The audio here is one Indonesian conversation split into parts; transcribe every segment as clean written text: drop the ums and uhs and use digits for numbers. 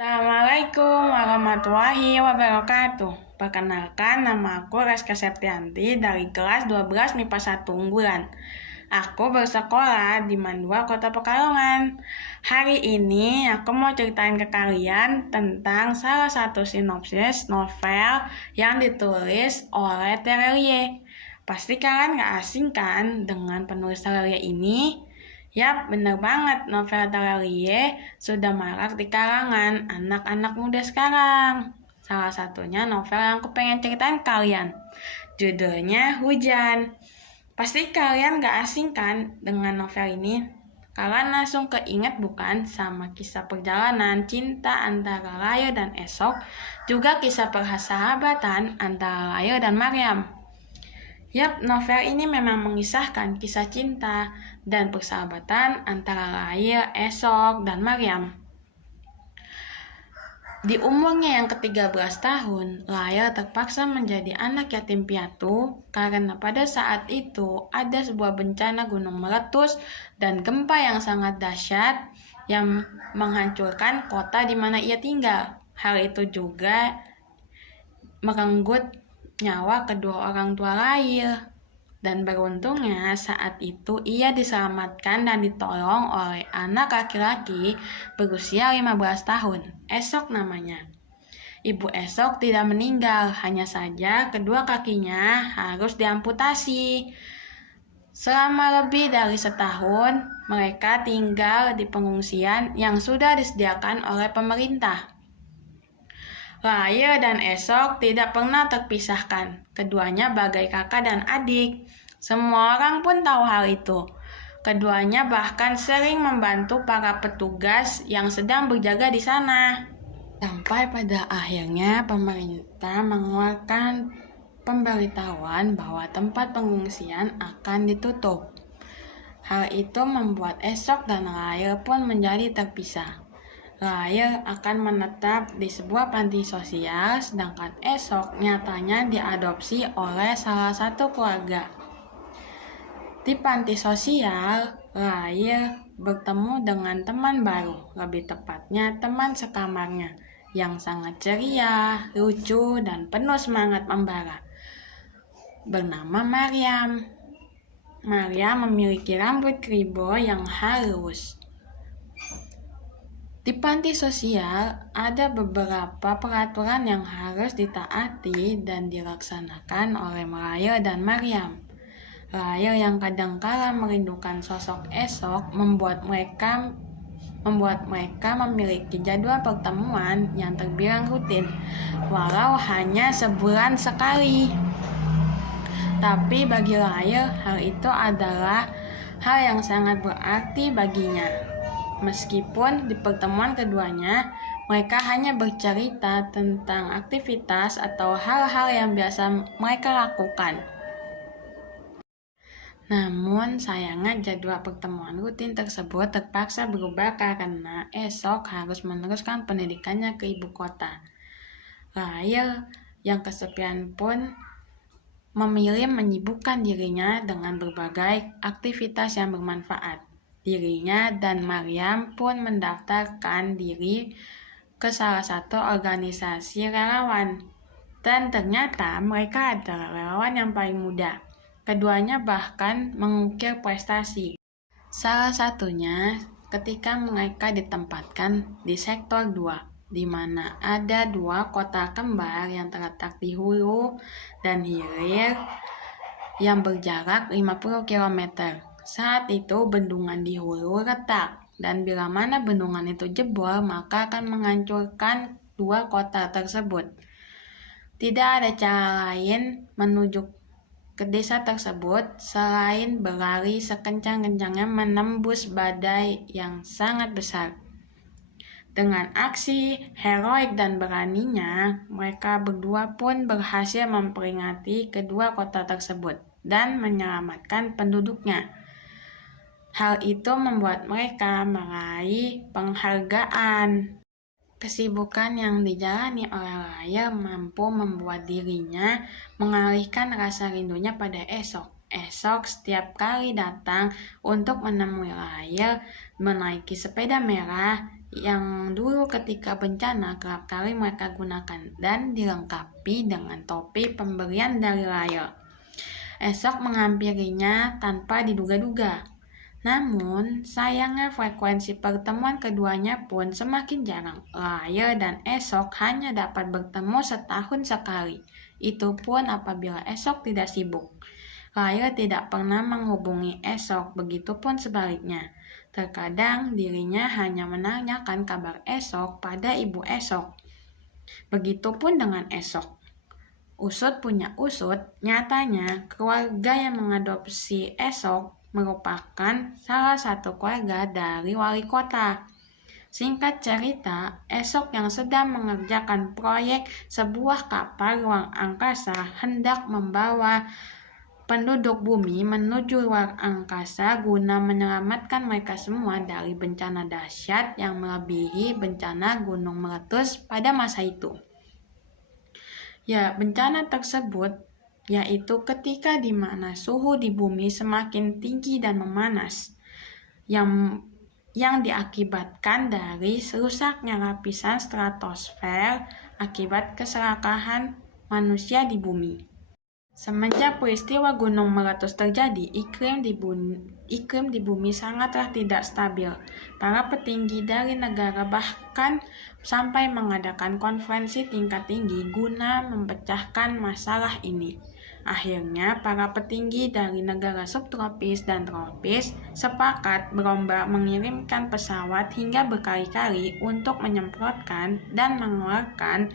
Assalamualaikum warahmatullahi wabarakatuh. Perkenalkan, nama aku Reska Septianti dari kelas 12 MIPA 1 unggulan. Aku bersekolah di Mandua, Kota Pekalongan. Hari ini aku mau ceritain ke kalian tentang salah satu sinopsis novel yang ditulis oleh Terelie. Pasti kalian gak asing kan dengan penulis Terelie ini? Yap, bener banget, novel Terelie sudah marak di kalangan anak-anak muda sekarang. Salah satunya novel yang aku pengen ceritain kalian. Judulnya Hujan. Pasti kalian gak asing kan dengan novel ini? Kalian langsung keinget bukan sama kisah perjalanan cinta antara Layo dan Esok, juga kisah persahabatan antara Layo dan Maryam. Yap, novel ini memang mengisahkan kisah cinta dan persahabatan antara Layo, Esok, dan Maryam. Di umurnya yang ke-13 tahun, Layo terpaksa menjadi anak yatim piatu karena pada saat itu ada sebuah bencana gunung meletus dan gempa yang sangat dahsyat yang menghancurkan kota di mana ia tinggal. Hal itu juga merenggut nyawa kedua orang tua Layo. Dan beruntungnya saat itu ia diselamatkan dan ditolong oleh anak laki-laki berusia 15 tahun, Esok namanya. Ibu Esok tidak meninggal, hanya saja kedua kakinya harus diamputasi. Selama lebih dari setahun, mereka tinggal di pengungsian yang sudah disediakan oleh pemerintah. Layo dan Esok tidak pernah terpisahkan. Keduanya bagai kakak dan adik. Semua orang pun tahu hal itu. Keduanya bahkan sering membantu para petugas yang sedang berjaga di sana. Sampai pada akhirnya pemerintah mengeluarkan pemberitahuan bahwa tempat pengungsian akan ditutup. Hal itu membuat Esok dan Layo pun menjadi terpisah. Layo akan menetap di sebuah panti sosial, sedangkan Esok nyatanya diadopsi oleh salah satu keluarga. Di panti sosial, Layo bertemu dengan teman baru, lebih tepatnya teman sekamarnya, yang sangat ceria, lucu, dan penuh semangat membara. Bernama Maryam. Maryam memiliki rambut kribo yang halus. Di panti sosial ada beberapa peraturan yang harus ditaati dan dilaksanakan oleh Layo dan Maryam. Layo yang kadangkala merindukan sosok Esok membuat mereka memiliki jadwal pertemuan yang terbilang rutin, walau hanya sebulan sekali. Tapi bagi Layo, hal itu adalah hal yang sangat berarti baginya. Meskipun di pertemuan keduanya, mereka hanya bercerita tentang aktivitas atau hal-hal yang biasa mereka lakukan. Namun sayangnya jadwal pertemuan rutin tersebut terpaksa berubah karena Esok harus meneruskan pendidikannya ke ibu kota. Layo yang kesepian pun memilih menyibukkan dirinya dengan berbagai aktivitas yang bermanfaat. Dirinya dan Maryam pun mendaftarkan diri ke salah satu organisasi relawan. Dan ternyata mereka adalah relawan yang paling muda. Keduanya bahkan mengukir prestasi. Salah satunya ketika mereka ditempatkan di sektor 2, di mana ada 2 kota kembar yang terletak di hulu dan hilir yang berjarak 50 km. Saat itu bendungan di hulu retak, dan bila mana bendungan itu jebol maka akan menghancurkan 2 kota tersebut. Tidak ada cara lain menuju ke desa tersebut selain berlari sekencang-kencangnya menembus badai yang sangat besar. Dengan aksi heroik dan beraninya, mereka berdua pun berhasil memperingati kedua kota tersebut dan menyelamatkan penduduknya. Hal itu membuat mereka meraih penghargaan. Kesibukan yang dijalani oleh Layo mampu membuat dirinya mengalihkan rasa rindunya pada Esok. Esok setiap kali datang untuk menemui Layo menaiki sepeda merah yang dulu ketika bencana kerap kali mereka gunakan dan dilengkapi dengan topi pemberian dari Lyle. Esok menghampirinya tanpa diduga-duga. Namun, sayangnya frekuensi pertemuan keduanya pun semakin jarang. Lyle dan Esok hanya dapat bertemu setahun sekali. Itu pun apabila Esok tidak sibuk. Lyle tidak pernah menghubungi Esok, begitupun sebaliknya. Terkadang dirinya hanya menanyakan kabar Esok pada ibu Esok. Begitupun dengan Esok. Usut punya usut, nyatanya keluarga yang mengadopsi Esok merupakan salah satu keluarga dari wali kota. Singkat cerita, Esok yang sedang mengerjakan proyek sebuah kapal ruang angkasa hendak membawa penduduk bumi menuju luar angkasa guna menyelamatkan mereka semua dari bencana dahsyat yang melebihi bencana gunung meletus pada masa itu. Ya, bencana tersebut yaitu ketika di mana suhu di bumi semakin tinggi dan memanas yang diakibatkan dari rusaknya lapisan stratosfer akibat keserakahan manusia di bumi. Semenjak peristiwa gunung meletus terjadi, iklim di bumi sangatlah tidak stabil. Para petinggi dari negara bahkan sampai mengadakan konferensi tingkat tinggi guna memecahkan masalah ini. Akhirnya, para petinggi dari negara subtropis dan tropis sepakat berlomba mengirimkan pesawat hingga berkali-kali untuk menyemprotkan dan mengeluarkan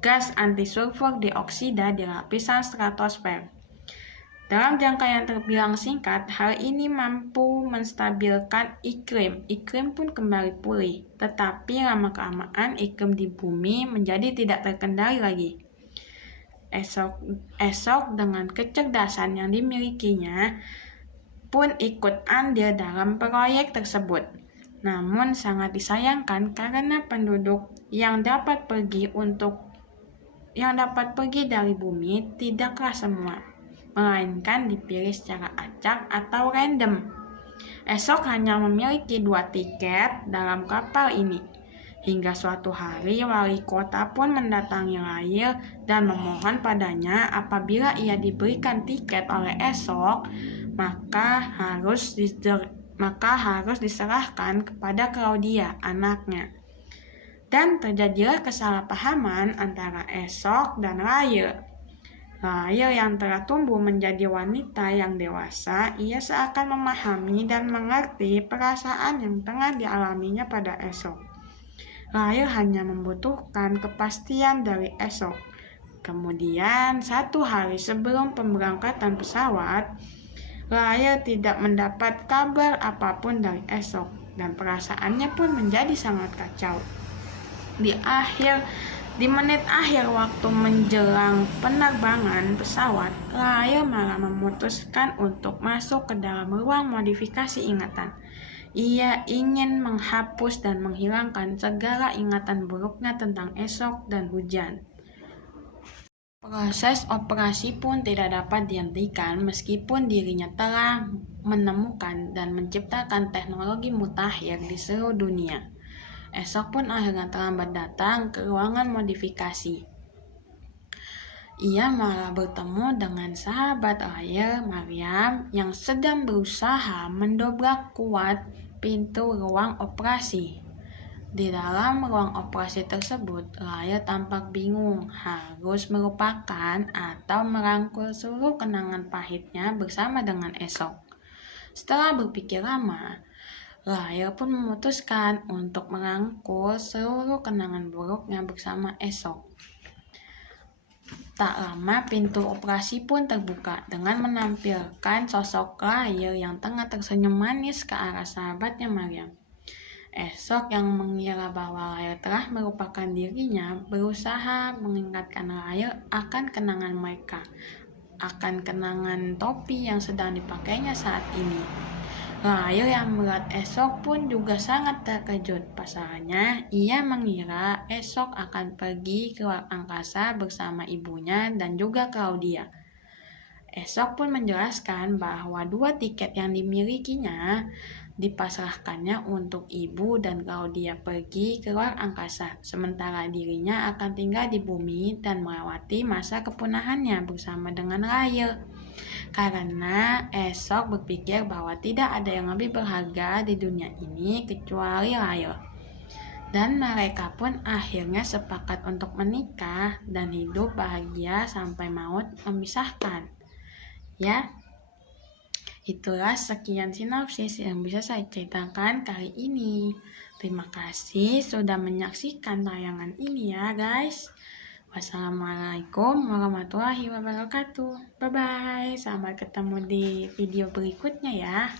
gas antisulfur dioksida di lapisan stratosfer. Dalam jangka yang terbilang singkat, hal ini mampu menstabilkan iklim. Iklim pun kembali pulih, tetapi lama-kelamaan iklim di bumi menjadi tidak terkendali lagi. Esok dengan kecerdasan yang dimilikinya pun ikut andil dalam proyek tersebut. Namun sangat disayangkan karena penduduk yang dapat pergi dari bumi tidaklah semua, melainkan dipilih secara acak atau random. Esok hanya memiliki 2 tiket dalam kapal ini. Hingga suatu hari wali kota pun mendatangi Lyle dan memohon padanya apabila ia diberikan tiket oleh Esok, maka harus diserahkan kepada Claudia, anaknya. Dan terjadilah kesalahpahaman antara Esok dan Lyle. Lyle yang telah tumbuh menjadi wanita yang dewasa, ia seakan memahami dan mengerti perasaan yang tengah dialaminya pada Esok. Lyle hanya membutuhkan kepastian dari Esok. Kemudian, 1 hari sebelum pemberangkatan pesawat, Lyle tidak mendapat kabar apapun dari Esok, dan perasaannya pun menjadi sangat kacau. Di menit akhir waktu menjelang penerbangan pesawat, Lyle malah memutuskan untuk masuk ke dalam ruang modifikasi ingatan. Ia ingin menghapus dan menghilangkan segala ingatan buruknya tentang Esok dan hujan. Proses operasi pun tidak dapat dihentikan meskipun dirinya telah menemukan dan menciptakan teknologi mutakhir di seluruh dunia. Esok pun akhirnya terlambat datang ke ruangan modifikasi. Ia malah bertemu dengan sahabat Lyle, Mariam, yang sedang berusaha mendobrak kuat pintu ruang operasi. Di dalam ruang operasi tersebut, Lyle tampak bingung, harus melupakan atau merangkul seluruh kenangan pahitnya bersama dengan Esok. Setelah berpikir lama, Lyle pun memutuskan untuk merangkul seluruh kenangan buruknya bersama Esok. Tak lama pintu operasi pun terbuka dengan menampilkan sosok Lyle yang tengah tersenyum manis ke arah sahabatnya Mariam. Esok yang mengira bahwa Lyle telah melupakan dirinya berusaha mengingatkan Lyle akan kenangan mereka, akan kenangan topi yang sedang dipakainya saat ini. Lyle yang melihat Esok pun juga sangat terkejut. Pasalnya, ia mengira Esok akan pergi ke luar angkasa bersama ibunya dan juga Claudia. Esok pun menjelaskan bahwa 2 tiket yang dimilikinya dipasrahkannya untuk ibu dan kalau dia pergi ke luar angkasa, sementara dirinya akan tinggal di bumi dan melewati masa kepunahannya bersama dengan Lail. Karena esok berpikir bahwa tidak ada yang lebih berharga di dunia ini kecuali Lail. Dan mereka pun akhirnya sepakat untuk menikah dan hidup bahagia sampai maut memisahkan. Ya, itulah sekian sinopsis yang bisa saya ceritakan kali ini. Terima kasih sudah menyaksikan tayangan ini ya guys. Wassalamualaikum warahmatullahi wabarakatuh. Bye-bye. Sampai ketemu di video berikutnya ya.